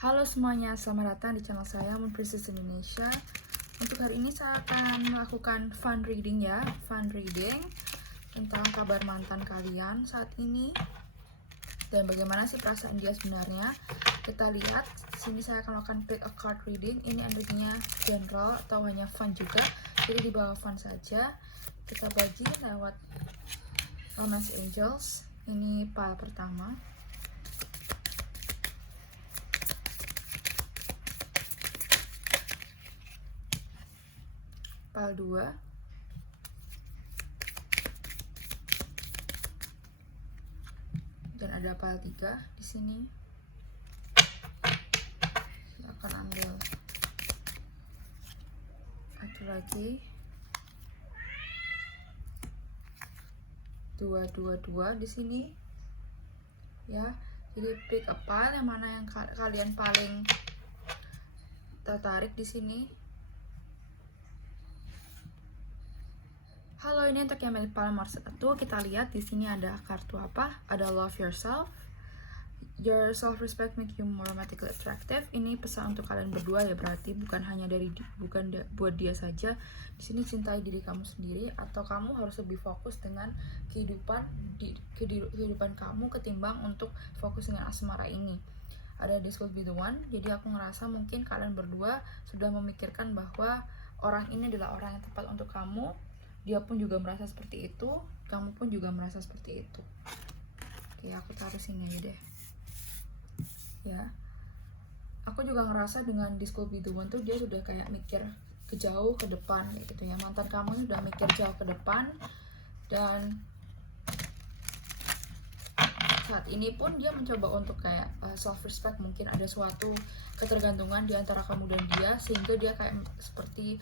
Halo semuanya, selamat datang di channel saya Moon Princess Indonesia. Untuk hari ini saya akan melakukan fun reading ya, fun reading tentang kabar mantan kalian saat ini dan bagaimana sih perasaan dia sebenarnya. Kita lihat di sini saya akan melakukan pick a card reading. Ini energinya general atau hanya fun juga, jadi di bawah fun saja. Kita bagi lewat Romance Angels. Ini pile pertama. Pile 2, dan ada pile 3 di sini. Saya akan ambil satu lagi, 2 di sini ya. Jadi pick a pile yang mana yang kalian paling tertarik di sini. Halo, ini untuk yang milik pile nomor 1. Kita lihat di sini ada kartu apa? Ada love yourself. Your self-respect make you more romantically attractive. Ini pesan untuk kalian berdua ya, berarti bukan hanya buat dia saja. Di sini cintai diri kamu sendiri, atau kamu harus lebih fokus dengan kehidupan kamu ketimbang untuk fokus dengan asmara ini. Ada this will be the one. Jadi aku ngerasa mungkin kalian berdua sudah memikirkan bahwa orang ini adalah orang yang tepat untuk kamu. Dia pun juga merasa seperti itu, kamu pun juga merasa seperti itu. Oke, aku taruh sini aja deh ya. Aku juga ngerasa dengan this could be the one tuh dia sudah kayak mikir ke jauh ke depan gitu ya. Mantan kamu ini udah mikir jauh ke depan, dan saat ini pun dia mencoba untuk kayak self respect. Mungkin ada suatu ketergantungan di antara kamu dan dia, sehingga dia kayak seperti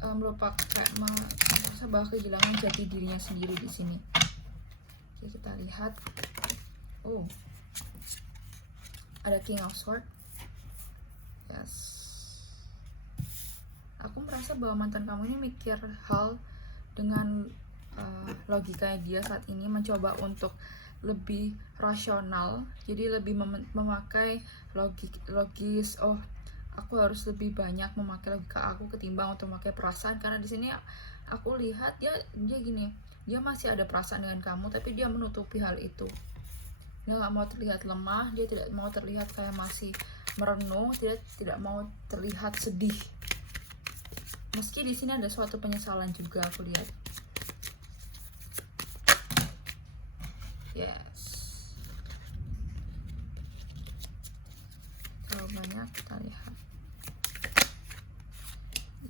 melupakan, kayak merasa bahwa kehilangan jati dirinya sendiri di sini. Oke, kita lihat. Oh, ada King of Swords. Yes. Aku merasa bahwa mantan kamu ini mikir hal dengan logikanya dia saat ini, mencoba untuk lebih rasional, jadi lebih memakai logis. Oh, aku harus lebih banyak memakai logika aku ketimbang untuk memakai perasaan, karena di sini aku lihat dia gini, dia masih ada perasaan dengan kamu, tapi dia menutupi hal itu. Dia nggak mau terlihat lemah, dia tidak mau terlihat kayak masih merenung, tidak mau terlihat sedih. Meski di sini ada suatu penyesalan juga aku lihat. Yes. Kalau banyak kita lihat.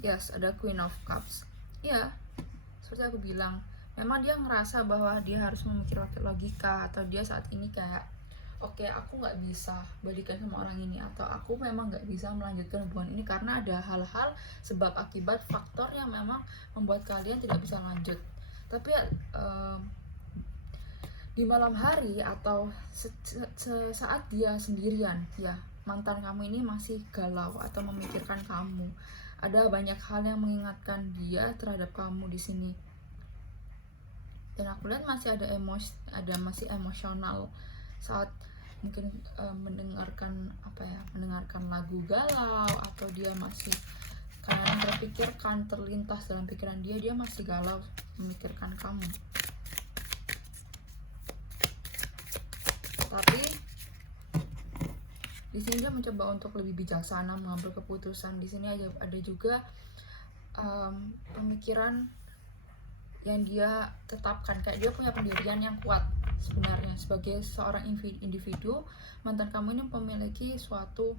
Yes, ada Queen of Cups. Ya, seperti aku bilang, memang dia ngerasa bahwa dia harus memikirkan logika, atau dia saat ini kayak oke, aku nggak bisa balikan sama orang ini, atau aku memang nggak bisa melanjutkan hubungan ini karena ada hal-hal sebab akibat faktor yang memang membuat kalian tidak bisa lanjut. Tapi di malam hari atau saat dia sendirian ya, mantan kamu ini masih galau atau memikirkan kamu. Ada banyak hal yang mengingatkan dia terhadap kamu di sini, dan aku lihat masih ada masih emosional saat mungkin mendengarkan lagu galau, atau dia masih kalian terpikirkan, terlintas dalam pikiran dia masih galau memikirkan kamu. Tapi di sini dia mencoba untuk lebih bijaksana mengambil keputusan. Di sini ada juga pemikiran yang dia tetapkan, kayak dia punya pendirian yang kuat sebenarnya sebagai seorang individu. Mantan kamu ini memiliki suatu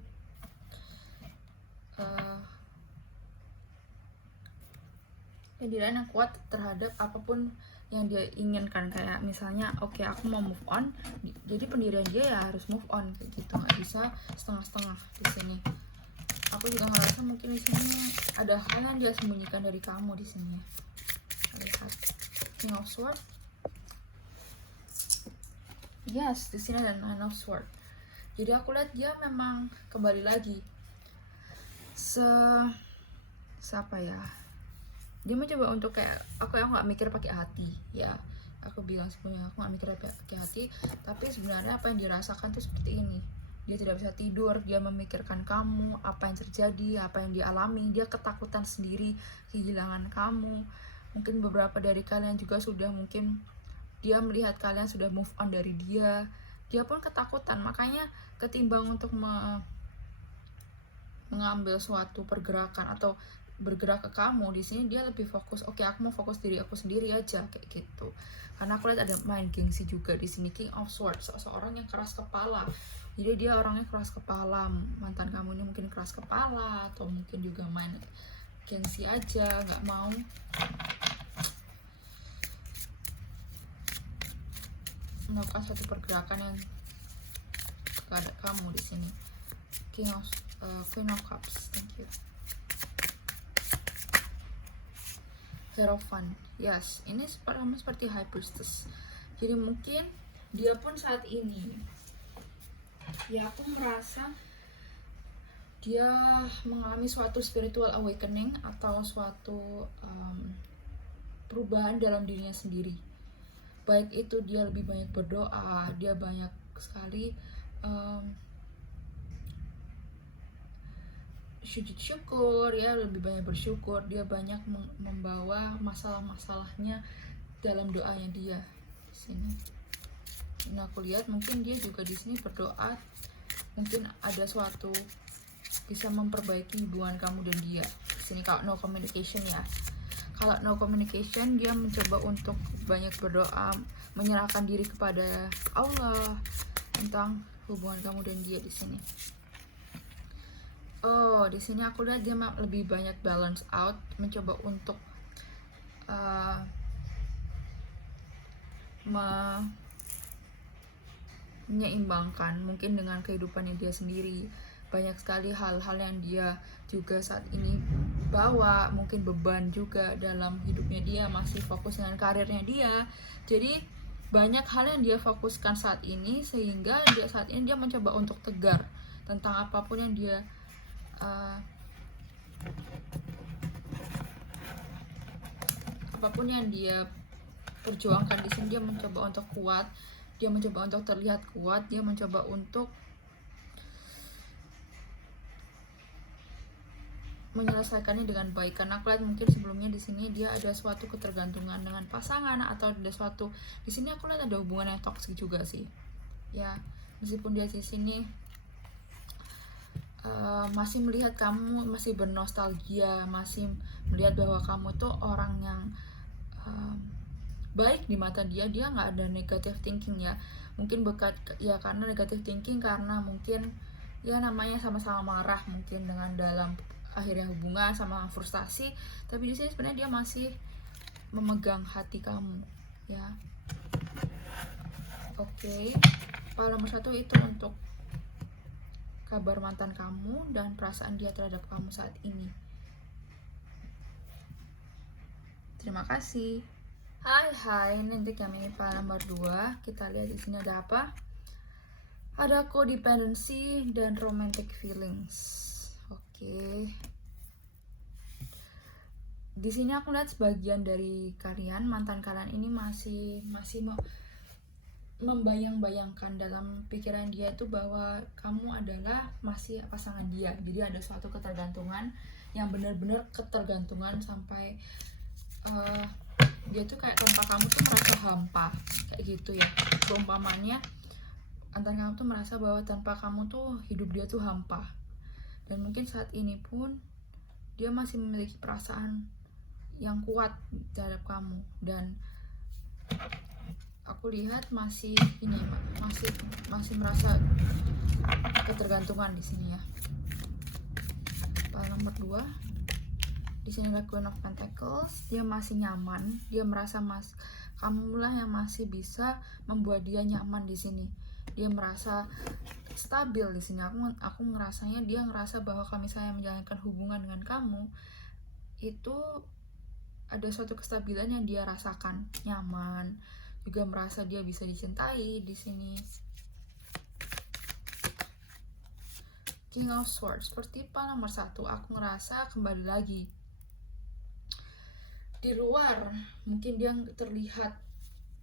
pendirian yang kuat terhadap apapun yang dia inginkan. Kayak misalnya oke, aku mau move on, jadi pendirian dia ya harus move on kayak gitu, nggak bisa setengah-setengah. Di sini aku juga ngerasa mungkin di sini ada hal yang dia sembunyikan dari kamu di sini. Lihat King of Swords. Yes, di sini ada Nine of Swords. Jadi aku lihat dia memang kembali lagi siapa ya, dia mencoba untuk kayak aku nggak mikir pakai hati ya. Aku bilang sebelumnya aku nggak mikir pakai hati, tapi sebenarnya apa yang dirasakan tuh seperti ini. dia tidak bisa tidur, dia memikirkan kamu, apa yang terjadi, apa yang dialami, dia ketakutan sendiri kehilangan kamu. Mungkin beberapa dari kalian juga sudah, mungkin dia melihat kalian sudah move on dari dia pun ketakutan. Makanya ketimbang untuk mengambil suatu pergerakan atau bergerak ke kamu, di sini dia lebih fokus, oke, aku mau fokus diri aku sendiri aja, kayak gitu. Karena aku lihat ada main gengsi juga di sini. King of Swords, seseorang yang keras kepala. Jadi dia orangnya keras kepala. Mantan kamu ini mungkin keras kepala, atau mungkin juga main gengsi aja, nggak mau melakukan satu pergerakan yang kepada kamu di sini. Queen of Cups, thank you. Hierophant, yes, ini seperti High Priestess. Jadi mungkin dia pun saat ini, ya aku merasa dia mengalami suatu spiritual awakening atau suatu perubahan dalam dirinya sendiri. Baik itu dia lebih banyak berdoa, dia banyak sekali sujud syukur, ya lebih banyak bersyukur, dia banyak membawa masalah-masalahnya dalam doanya dia di sini. Nah, aku lihat mungkin dia juga di sini berdoa, mungkin ada suatu bisa memperbaiki hubungan kamu dan dia. Di sini kalau no communication ya. Kalau no communication, dia mencoba untuk banyak berdoa, menyerahkan diri kepada Allah tentang hubungan kamu dan dia di sini. Oh, di sini aku lihat dia lebih banyak balance out, mencoba untuk menyeimbangkan mungkin dengan kehidupannya dia sendiri. Banyak sekali hal-hal yang dia juga saat ini bawa, mungkin beban juga dalam hidupnya dia, masih fokus dengan karirnya dia. Jadi banyak hal yang dia fokuskan saat ini, sehingga saat ini dia mencoba untuk tegar tentang apapun yang dia perjuangkan di sini. Dia mencoba untuk kuat, dia mencoba untuk terlihat kuat, dia mencoba untuk menyelesaikannya dengan baik. Karena aku lihat mungkin sebelumnya di sini dia ada suatu ketergantungan dengan pasangan, atau ada suatu, di sini aku lihat ada hubungan yang toksik juga sih. Ya, meskipun dia di sini masih melihat kamu, masih bernostalgia, masih melihat bahwa kamu tuh orang yang baik di mata dia nggak ada negative thinking ya. Mungkin ya karena negative thinking karena mungkin ya namanya sama-sama marah mungkin dengan dalam akhirnya hubungan, sama frustasi. Tapi di sini sebenarnya dia masih memegang hati kamu ya. Oke. File nomor 1 itu untuk kabar mantan kamu dan perasaan dia terhadap kamu saat ini. Terima kasih. Hai, ini untuk yang ini file nomor 2. Kita lihat di sini ada apa? Ada codependency dan romantic feelings. Oke. Di sini aku lihat sebagian dari kalian, mantan kalian ini masih membayang-bayangkan dalam pikiran dia itu bahwa kamu adalah masih pasangan dia. Jadi ada suatu ketergantungan yang benar-benar ketergantungan sampai dia tuh kayak tanpa kamu tuh merasa hampa, kayak gitu ya. Umpamanya mantan kamu tuh merasa bahwa tanpa kamu tuh hidup dia tuh hampa. Dan mungkin saat ini pun dia masih memiliki perasaan yang kuat terhadap kamu, dan aku lihat masih merasa ketergantungan di sini ya. Nomor 2 di sini ada Queen of Pentacles. Dia masih nyaman, dia merasa kamulah yang masih bisa membuat dia nyaman di sini. Dia merasa stabil di sini. Aku ngerasanya dia ngerasa bahwa kalau misalnya menjalankan hubungan dengan kamu itu ada suatu kestabilan yang dia rasakan, nyaman, juga merasa dia bisa dicintai di sini. King of Swords, seperti apa nomor 1, aku ngerasa kembali lagi di luar mungkin dia terlihat,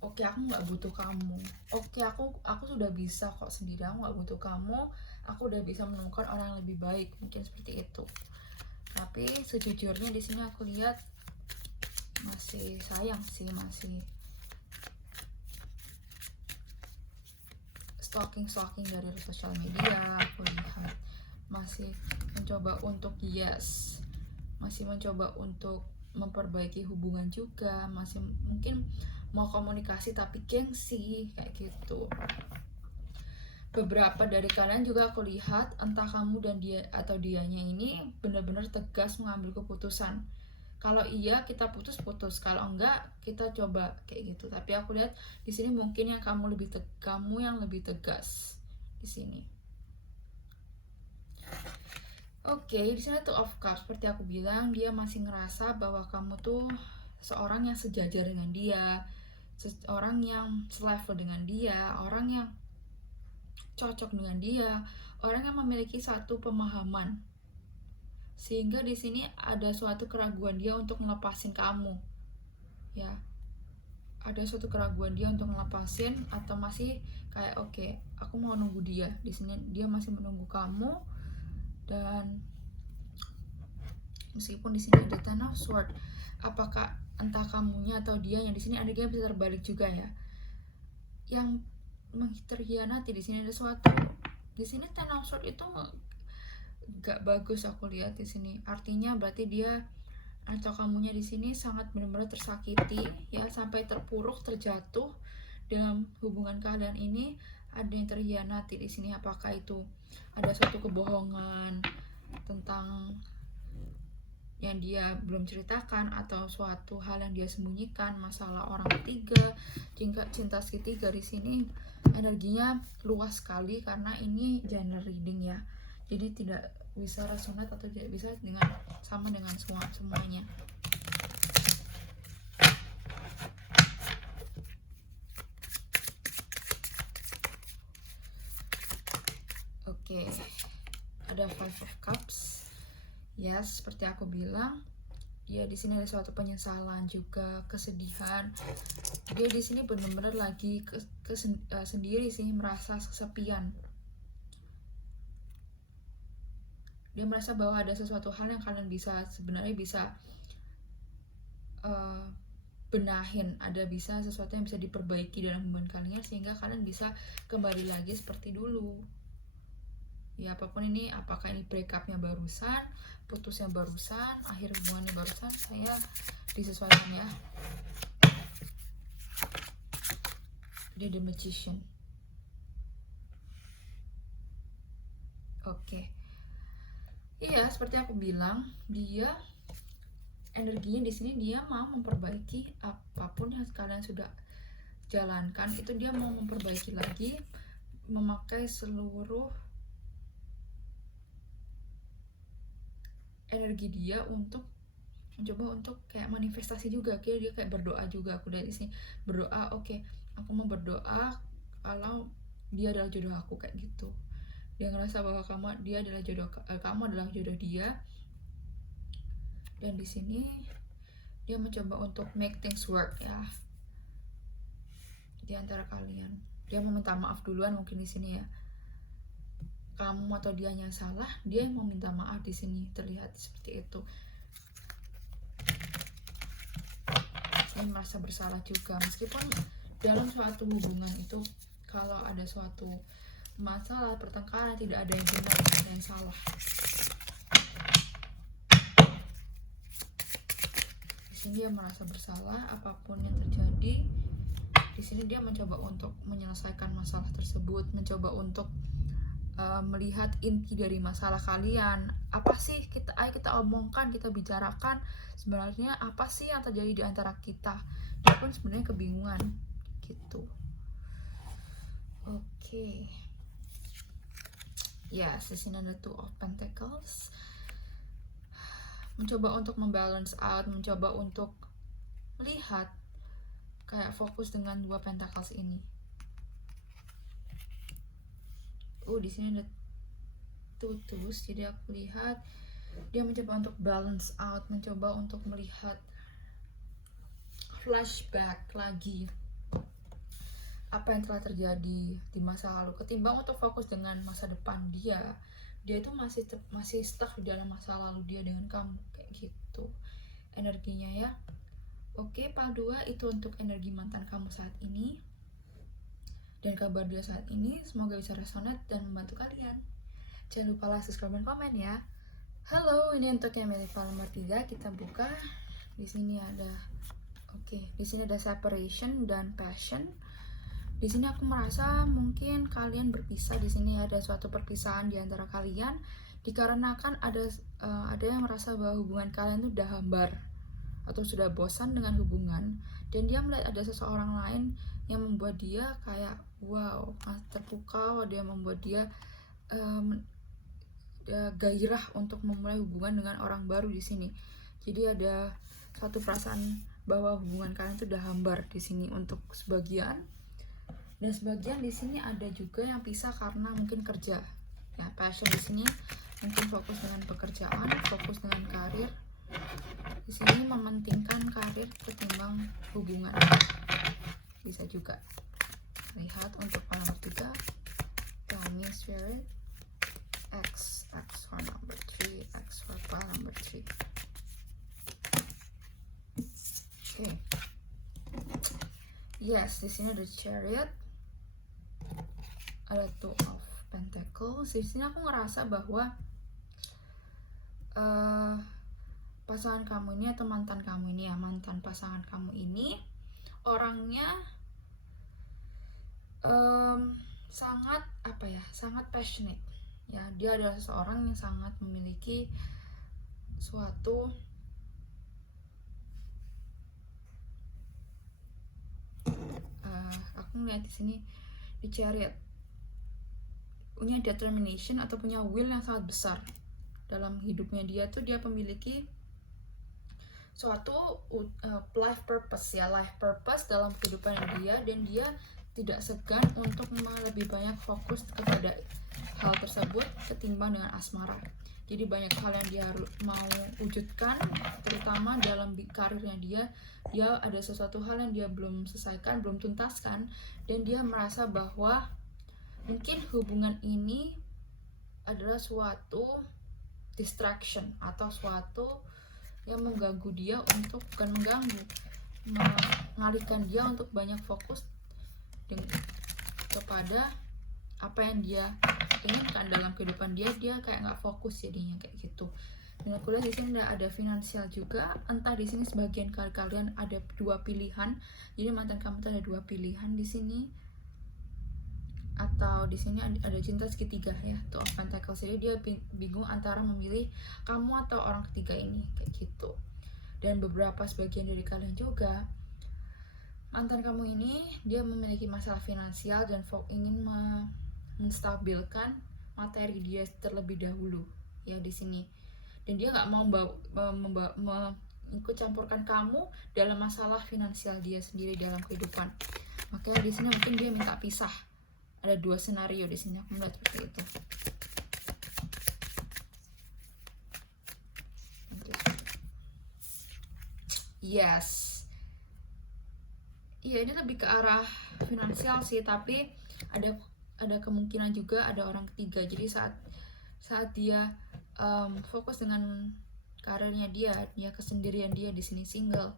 oke, aku nggak butuh kamu, oke, aku sudah bisa kok sendiri, aku nggak butuh kamu. aku udah bisa menemukan orang yang lebih baik, mungkin seperti itu. Tapi sejujurnya di sini aku lihat masih sayang sih, masih stalking dari sosial media. Aku lihat masih mencoba untuk masih mencoba untuk memperbaiki hubungan juga, masih mungkin mau komunikasi tapi gengsi kayak gitu. Beberapa dari kalian juga aku lihat, entah kamu dan dia atau dianya ini benar-benar tegas mengambil keputusan. Kalau iya kita putus, kalau enggak kita coba kayak gitu. Tapi aku lihat di sini mungkin yang kamu yang lebih tegas di sini. Oke, di sini tuh of cups, seperti aku bilang, dia masih ngerasa bahwa kamu tuh seorang yang sejajar dengan dia, seorang yang selevel dengan dia, orang yang cocok dengan dia, orang yang memiliki satu pemahaman. Sehingga di sini ada suatu keraguan dia untuk ngelepasin kamu. Ya. Ada suatu keraguan dia untuk ngelepasin, atau masih kayak oke, aku mau nunggu dia. Di sini dia masih menunggu kamu. Dan meskipun di sini ada Ten of Swords, apakah entah kamunya atau dia, yang di sini energinya bisa terbalik juga ya. Yang terhianati di sini ada suatu. Di sini Ten of Swords itu gak bagus aku lihat di sini. Artinya berarti dia atau kamunya di sini sangat benar-benar tersakiti ya, sampai terpuruk, terjatuh dalam hubungan kalian ini. Ada yang terhianati di sini. Apakah itu ada suatu kebohongan tentang yang dia belum ceritakan, atau suatu hal yang dia sembunyikan, masalah orang ketiga, cinta segitiga. Di sini energinya luas sekali karena ini general reading ya, jadi tidak bisa resonate atau tidak bisa sama dengan semuanya. Oke, ada Five of Cups. Yes, seperti aku bilang, dia di sini ada suatu penyesalan juga, kesedihan. Dia di sini benar-benar lagi sendiri sih, merasa kesepian. Dia merasa bahwa ada sesuatu hal yang kalian sebenarnya bisa benahin, bisa sesuatu yang bisa diperbaiki dalam hubungan kalian, sehingga kalian bisa kembali lagi seperti dulu. Ya, apapun ini, apakah ini breakupnya barusan, putusnya barusan, akhir hubungannya barusan, saya disesuaikan ya. Dia The Magician. Oke. Iya, seperti aku bilang, dia energinya di sini dia mau memperbaiki apapun yang kalian sudah jalankan. Itu dia mau memperbaiki lagi, memakai seluruh energi dia untuk mencoba untuk kayak manifestasi juga. Dia kayak berdoa juga. Aku dari sini berdoa, oke, aku mau berdoa kalau dia adalah jodoh aku, kayak gitu. Dia ngerasa bahwa kamu adalah jodoh dia. Dan di sini dia mencoba untuk make things work ya di antara kalian. Dia meminta maaf duluan mungkin di sini ya. Kamu atau dianya salah, dia yang meminta maaf di sini, terlihat seperti itu. Dia merasa bersalah juga, meskipun dalam suatu hubungan itu kalau ada suatu masalah, pertengkaran, tidak ada yang benar, tidak ada yang salah. Di sini dia merasa bersalah apapun yang terjadi. Di sini dia mencoba untuk menyelesaikan masalah tersebut, mencoba untuk melihat inti dari masalah kalian. Apa sih ayo kita omongkan, kita bicarakan sebenarnya apa sih yang terjadi di antara kita. Dia pun sebenarnya kebingungan gitu. Oke. Yes, di sini ada Two of Pentacles. Mencoba untuk membalance out, mencoba untuk melihat, kayak fokus dengan dua Pentacles ini. Di sini ada tutus, jadi aku lihat dia mencoba untuk balance out, mencoba untuk melihat flashback lagi apa yang telah terjadi di masa lalu ketimbang untuk fokus dengan masa depan dia itu masih stuck di dalam masa lalu dia dengan kamu kayak gitu energinya ya. Oke, part 2 itu untuk energi mantan kamu saat ini dan kabar dia saat ini. Semoga bisa resonate dan membantu kalian. Jangan lupa like, subscribe, dan komen ya. Halo, ini untuk yang milik nomor 3. Kita buka. Di sini ada di sini ada separation dan passion. Di sini aku merasa mungkin kalian berpisah. Di sini ada suatu perpisahan di antara kalian dikarenakan ada yang merasa bahwa hubungan kalian itu udah hambar atau sudah bosan dengan hubungan, dan dia melihat ada seseorang lain yang membuat dia kayak wow, terpukau, dia membuat dia gairah untuk memulai hubungan dengan orang baru di sini. Jadi ada satu perasaan bahwa hubungan kalian itu udah hambar di sini untuk sebagian, dan sebagian di sini ada juga yang pisah karena mungkin kerja. Ya, passion di sini mungkin fokus dengan pekerjaan, fokus dengan karir. Di sini mementingkan karir ketimbang hubungan. Bisa juga. Lihat untuk nomor 3. Tanya Spirit. X for number 3. X for file number 3. Oke. Yes, di sini ada Chariot. Ada Two of Pentacles. Di sini aku ngerasa bahwa pasangan kamu ini atau mantan kamu ini ya, mantan pasangan kamu ini orangnya sangat sangat passionate ya. Dia adalah seseorang yang sangat memiliki suatu aku melihat di sini di Chariot punya determination atau punya will yang sangat besar dalam hidupnya. Dia tuh dia memiliki suatu life purpose dalam kehidupan dia, dan dia tidak segan untuk lebih banyak fokus kepada hal tersebut ketimbang dengan asmara. Jadi banyak hal yang dia mau wujudkan, terutama dalam karirnya dia ada sesuatu hal yang dia belum selesaikan, belum tuntaskan, dan dia merasa bahwa mungkin hubungan ini adalah suatu distraction atau suatu yang mengganggu dia bukan mengganggu, mengalihkan dia untuk banyak fokus kepada apa yang dia inginkan dalam kehidupan dia kayak nggak fokus jadinya kayak gitu. Dan aku lihat di sini ada finansial juga. Entah di sini sebagian kalian ada dua pilihan. Jadi mantan kamu tuh ada dua pilihan di sini. Atau di sini ada cinta segitiga ya, Two of Pentacles. Jadi dia bingung antara memilih kamu atau orang ketiga ini kayak gitu. Dan sebagian dari kalian juga, mantan kamu ini dia memiliki masalah finansial dan ingin menstabilkan materi dia terlebih dahulu ya di sini. Dan dia nggak mau ikut campurkan kamu dalam masalah finansial dia sendiri dalam kehidupan. Makanya di sini mungkin dia minta pisah. Ada dua senario di sini, aku melihat seperti itu. Yes. Iya, ini lebih ke arah finansial sih, tapi ada kemungkinan juga ada orang ketiga. Jadi saat dia fokus dengan karirnya dia kesendirian dia di sini single,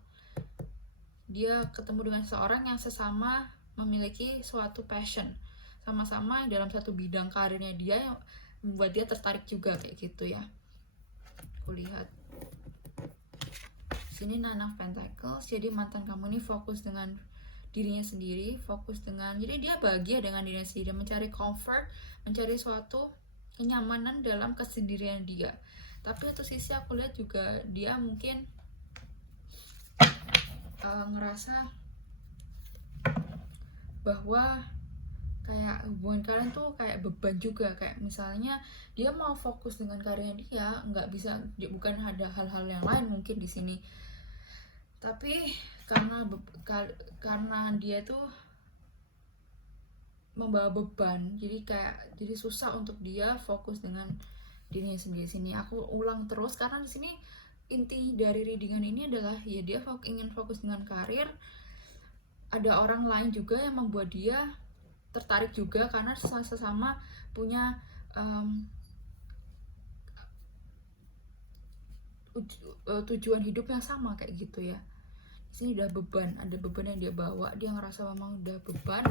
dia ketemu dengan seorang yang sesama memiliki suatu passion, sama-sama dalam satu bidang karirnya dia yang membuat dia tertarik juga kayak gitu ya. Aku lihat sini Nine of Pentacles. Jadi mantan kamu ini fokus dengan dirinya sendiri, jadi dia bahagia dengan dirinya sendiri, mencari comfort, mencari suatu kenyamanan dalam kesendirian dia. Tapi satu sisi aku lihat juga dia mungkin ngerasa bahwa kayak hubungan kalian tuh kayak beban juga, kayak misalnya dia mau fokus dengan karirnya dia, nggak bisa, bukan ada hal-hal yang lain mungkin di sini, tapi karena dia tuh membawa beban, jadi susah untuk dia fokus dengan dirinya sendiri. Sini aku ulang terus karena di sini inti dari readingan ini adalah ya dia ingin fokus dengan karir, ada orang lain juga yang membuat dia tertarik juga karena sesama punya tujuan hidup yang sama kayak gitu ya. Di sini udah ada beban yang dia bawa, dia ngerasa memang udah beban,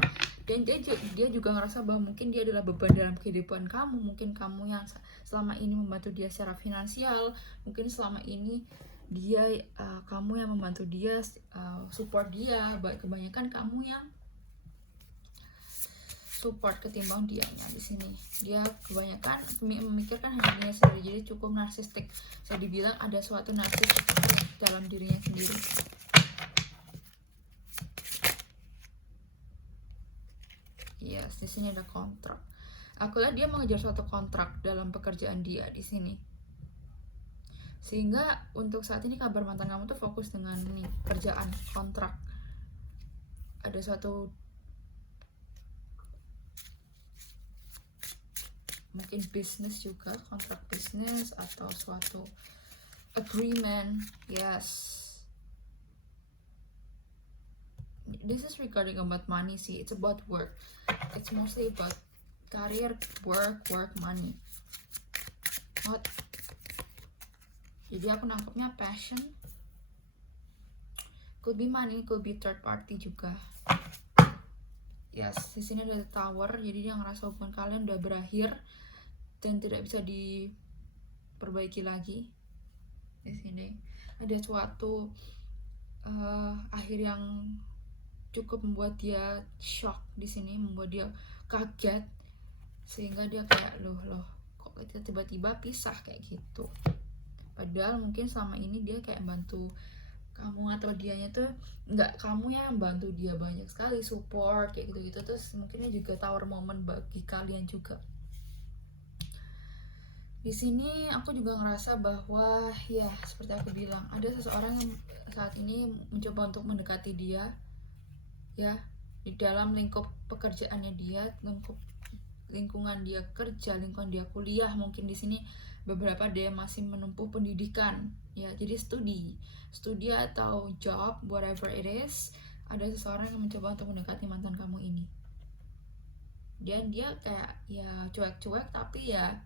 dan dia juga ngerasa bahwa mungkin dia adalah beban dalam kehidupan kamu. Mungkin kamu yang selama ini membantu dia secara finansial, mungkin selama ini dia kamu yang membantu dia, support dia. Kebanyakan kamu yang support ketimbang dianya. Di sini dia kebanyakan memikirkan hanya dirinya sendiri, jadi cukup narsistik. Saya dibilang ada suatu narsis dalam dirinya sendiri. Yes, di sini ada kontrak. Aku lihat dia mengejar suatu kontrak dalam pekerjaan dia di sini. Sehingga untuk saat ini kabar mantan kamu tuh fokus dengan ini, kerjaan, kontrak. Ada suatu mungkin bisnis juga, kontrak bisnis atau suatu agreement. Yes, this is regarding about money sih. It's about work. It's mostly about career, work, money. What? Jadi aku nangkepnya passion, could be money, could be third party juga. Yes, di sini ada tower, jadi dia ngerasa hubungan kalian udah berakhir dan tidak bisa diperbaiki lagi. Di sini ada suatu akhir yang cukup membuat dia shock. Di sini membuat dia kaget, sehingga dia kayak loh kok kita tiba-tiba pisah kayak gitu. Padahal mungkin selama ini dia kayak bantu kamu, atau dianya tuh nggak kamu yang bantu dia banyak sekali, support kayak gitu-gitu. Terus mungkin ini juga tower moment bagi kalian juga. Di sini aku juga ngerasa bahwa ya seperti aku bilang, ada seseorang yang saat ini mencoba untuk mendekati dia ya, di dalam lingkup pekerjaannya dia, lingkungan dia kerja, lingkungan dia kuliah. Mungkin di sini beberapa dia masih menempuh pendidikan ya, jadi studi atau job, whatever it is. Ada seseorang yang mencoba untuk mendekati mantan kamu ini, dan dia kayak ya cuek-cuek, tapi ya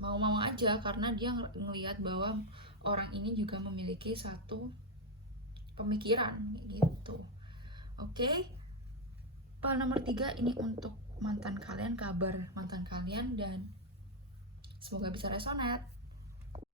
mau aja karena dia ngelihat bahwa orang ini juga memiliki satu pemikiran gitu. Oke. File nomor 3 ini untuk mantan kalian, kabar mantan kalian, dan semoga bisa resonate.